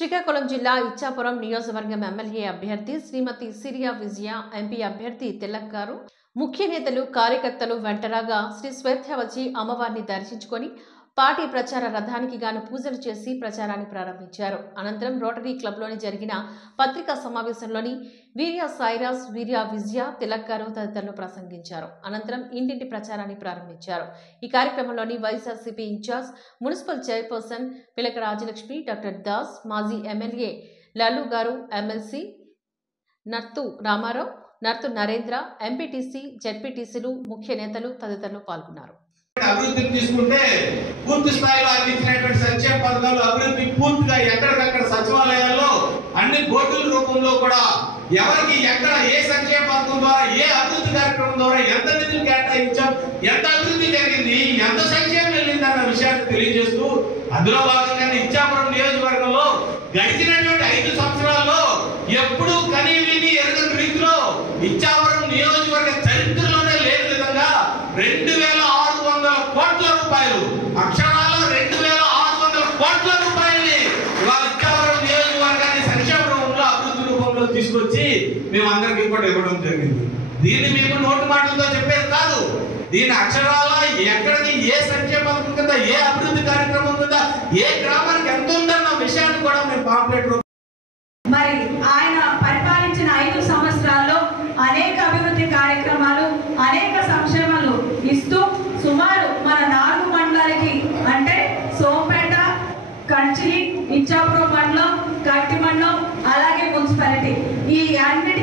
శ్రీకాకుళం జిల్లా ఇచ్చాపురం నియోజకవర్గం ఎమ్మెల్యే అభ్యర్థి శ్రీమతి సిరియా విజయ, ఎంపీ అభ్యర్థి తిలక్ గారు, ముఖ్య నేతలు, కార్యకర్తలు వెంటరాగా శ్రీ శ్వేతవతి అమ్మవారిని దర్శించుకొని పార్టీ ప్రచార రథానికి గాను పూజలు చేసి ప్రచారాన్ని ప్రారంభించారు. అనంతరం రోటరీ క్లబ్లోని జరిగిన పత్రికా సమావేశంలోని వీర్య సాయిరాజ్, వీర్య విజయ, తిలక్ గారు తదితరులు ప్రసంగించారు. అనంతరం ఇంటింటి ప్రచారాన్ని ప్రారంభించారు. ఈ కార్యక్రమంలోని వైఎస్ఆర్సీపీ ఇన్ఛార్జ్ మున్సిపల్ చైర్పర్సన్ పిలక రాజలక్ష్మి, డాక్టర్ దాస్, మాజీ ఎమ్మెల్యే లల్లు గారు, ఎమ్మెల్సీ నర్తు రామారావు, నర్తు నరేంద్ర, ఎంపీటీసీ, జెడ్పీటీసీలు, ముఖ్య నేతలు తదితరులు పాల్గొన్నారు. అభివృద్ధిని తీసుకుంటే పూర్తి స్థాయిలో అందించినటువంటి సంక్షేమ పథకాలు అభివృద్ధి పూర్తిగా ఎక్కడికక్కడ సచివాలయాల్లో అన్ని బోర్డుల రూపంలో కూడా ఎవరికి ఎక్కడ ఏ సంక్షేమ పథకం ద్వారా ఏ అభివృద్ధి కార్యక్రమం ద్వారా ఎంత నిధులు కేటాయించాం, ఎంత అభివృద్ధి జరిగింది, ఎంత సంక్షేమం వెళ్ళింది అన్న విషయాన్ని తెలియజేస్తూ అందులో భాగంగానే ఇచ్చాపురం నియోజకవర్గంలో గడిచినటువంటి 5 సంవత్సరాల్లో ఎప్పుడూ కనీ విని ఎరగని రీతిలో ఇచ్చాపురం నియోజకవర్గ చరిత్రలోనే లేని విధంగా 2600 కోట్ల రూపాయలు, అక్షరాల 2600 కోట్ల రూపాయల్ని ఇవాళ ఇచ్చాపురం నియోజకవర్గాన్ని సంక్షేమ రూపంలో అభివృద్ధి రూపంలో తీసుకొచ్చి మేము అందరికీ కూడా ఇవ్వడం జరిగింది. దీన్ని మేము నోటి మాటలతో చెప్పేది కాదు. దీని అక్షరాల ఎక్కడికి ఏ సంక్షేమ పథకం కింద, ఏ అభివృద్ధి కార్యక్రమం కింద, ఏ గ్రామానికి ఎంత ఉందన్న విషయాన్ని కూడా మేము పాంప్లెట్ మరి ఆయన పరిపాలించిన 5 సంవత్సరాల్లో అనేక అభివృద్ధి కార్యక్రమాలు, అనేక సంక్షేమాలు ఇస్తూ సుమారు మన 4 మండలాలకి అంటే సోంపేట, కంచిలి, ఇచ్చాపురం మండలం, కట్టి మండలం, అలాగే మున్సిపాలిటీ ఈ అన్నిటి